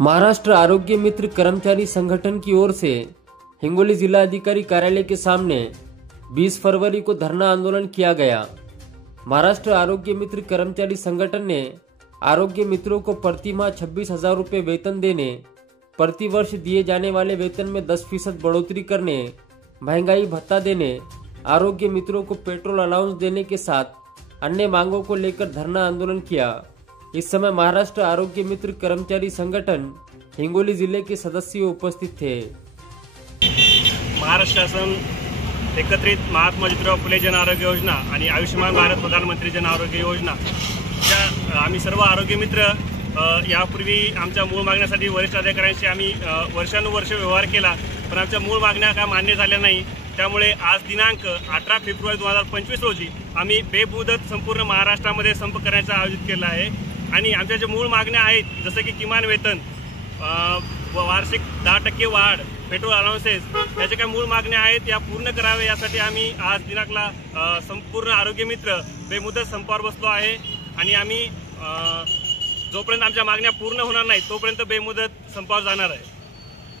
महाराष्ट्र आरोग्य मित्र कर्मचारी संगठन की ओर से हिंगोली जिला अधिकारी कार्यालय के सामने 20 फरवरी को धरना आंदोलन किया गया। महाराष्ट्र आरोग्य मित्र कर्मचारी संगठन ने आरोग्य मित्रों को प्रति माह 26,000 रुपये वेतन देने, प्रति वर्ष दिए जाने वाले वेतन में 10% बढ़ोतरी करने, महंगाई भत्ता देने, आरोग्य मित्रों को पेट्रोल अलाउंस देने के साथ अन्य मांगों को लेकर धरना आंदोलन किया। इस समय महाराष्ट्र आरोग्य मित्र कर्मचारी संगठन हिंगोली जिले के सदस्य उपस्थित थे। महाराष्ट्र शासन एकत्रित महात्मा ज्योतिराव फुले जन आरोग्य योजना आणि आयुष्यमान भारत प्रधानमंत्री जन आरोग्य योजना या आम्ही सर्व आरोग्य मित्र यापूर्वी आमच्या मूळ मागण्यासाठी वरिष्ठ अधिकाऱ्यांशी आम्ही वर्षानुवर्ष व्यवहार केला, पण आमच्या मूळ मागण्या काय मान्य झाल्या नाही। त्यामुळे आज दिनांक 18 फेब्रुवारी 2025 रोजी आम्ही बेमुदत संपूर्ण महाराष्ट्रामध्ये संप करण्याचं आयोजित केलं आहे। आणि आमच्या जे मूळ मागण्या आहेत, जसं की किमान वेतन, वार्षिक 10% वाढ, पेट्रोल अलाउन्सेस, याच्या काय मूळ मागण्या आहेत या पूर्ण कराव्या यासाठी आम्ही आज दिनांकला संपूर्ण आरोग्य मित्र बेमुदत संपावर बसलो आहे। आणि आम्ही जोपर्यंत आमच्या मागण्या पूर्ण होणार नाही तोपर्यंत बेमुदत संपावर जाणार आहे।